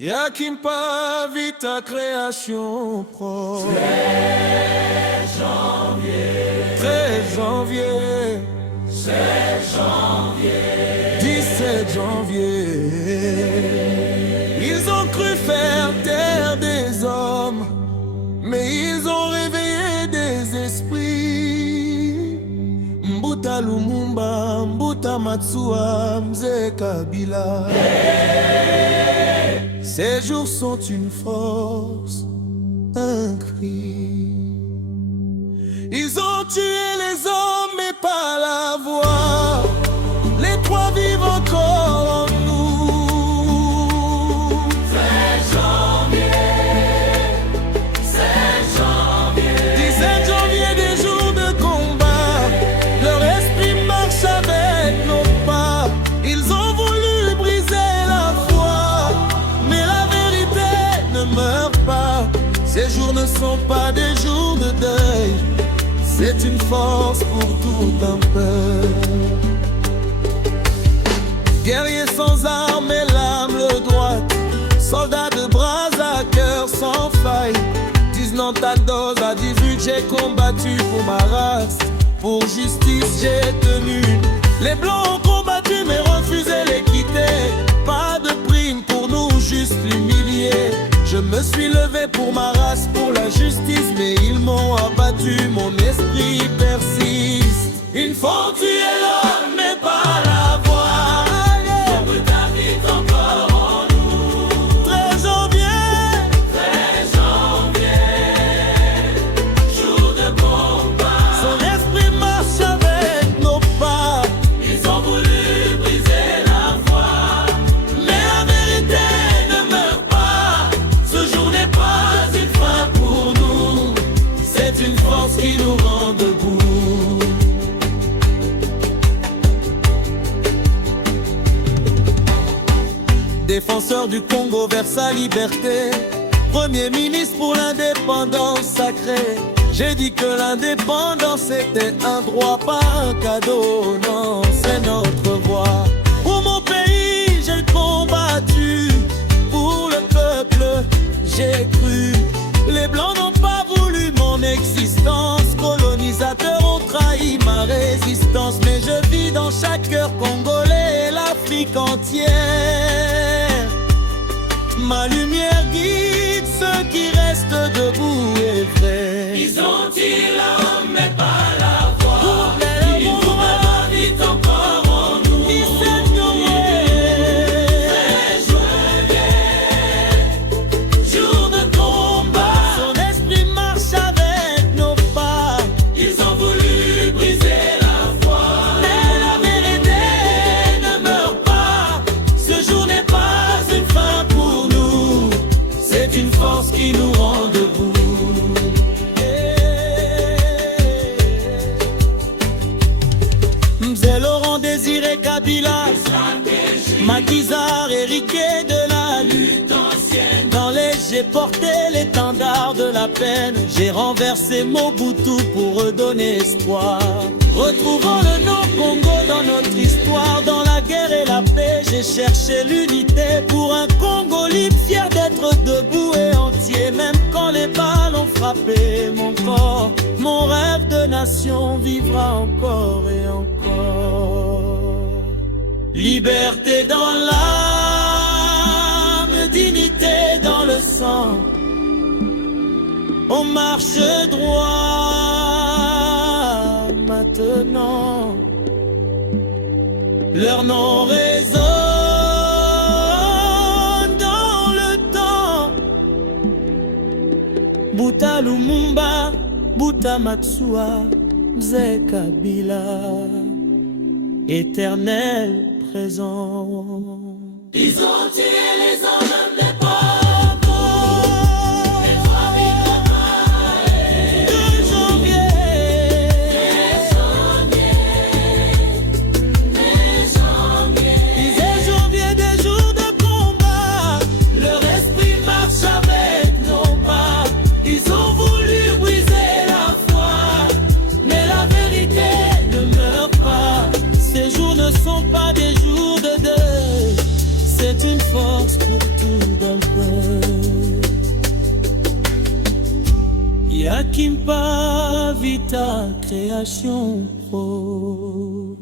Y'a qui pas vit ta création propre. 13 janvier, 17 janvier. Ils ont cru faire taire des hommes, mais ils ont réveillé des esprits. Mbuta Lumumba, Mbuta Matsua, Mzee Kabila. Ces jours sont une force, un cri. Ils ont tué les hommes mais pas la voix. Les trois vivent encore en nous. 13 janvier, 16 janvier, 17 janvier, des jours de combat. Leur esprit marche avec nos pas. Ils ont voulu briser la foi, mais la vérité ne meurt pas. Ces jours ne sont pas des jours de deuil, c'est une force pour tout un peuple. Guerrier sans armes et l'âme droite, soldat de bras à cœur sans faille. 19 Tados à 18 j'ai combattu pour ma race. Pour justice j'ai tenu. Les blancs ont combattu mais refusé l'équité. Pas de prime pour nous, juste l'humilier. Je me suis levé pour ma race, pour la justice, mais ils m'ont abattu, mon esprit persiste. Ils font tuer l'homme, mais pas la voix. Comme David encore en nous. 13 janvier, 13 janvier, jour de combat. Son esprit marche avec nos pas. Ils ont voulu briser la foi, mais la vérité ne meurt pas. Ce jour n'est pas une fin pour nous, c'est une force qui nous rend debout. Défenseur du Congo vers sa liberté, Premier ministre pour l'indépendance sacrée. J'ai dit que l'indépendance était un droit, pas un cadeau, non, c'est notre voix. Pour mon pays, j'ai combattu, pour le peuple, j'ai cru. Les blancs n'ont pas voulu mon existence, colonisateurs ont trahi ma résistance. Mais je vis dans chaque cœur congolais et l'Afrique entière. Ma lumière guide ceux qui restent debout et vrais. Ils ont tué l'homme mais pas la voix. Ils nous vite encore en nous. 17 janvier, jour de combat. Son esprit marche avec nos pas. Ils ont voulu briser la foi, mais la vérité ne meurt pas. Ce jour n'est pas une fin pour nous, c'est une force qui nous rend debout. Mzee Laurent Désiré Kabila, Macky Sall, héritier de la lutte ancienne. Dans les j'ai porté l'étendard de la peine. J'ai renversé Mobutu pour redonner espoir. Retrouvons le nom Congo dans notre histoire. Dans la guerre et la paix, j'ai cherché l'unité. Pour un Congo libre, fier d'être debout et entier. Même quand les balles ont frappé mon corps, mon rêve de nation vivra encore et encore. Liberté dans l'âme, dignité dans le sang. On marche droit maintenant. Leur nom résonne dans le temps. Mbuta Lumumba, Mbuta Matsua, Mzee Kabila, éternel présent. Ils ont tué les hommes, les pauvres. Pas des jours de deuil, c'est une force pour tout Yakimpa Vita Création Pro.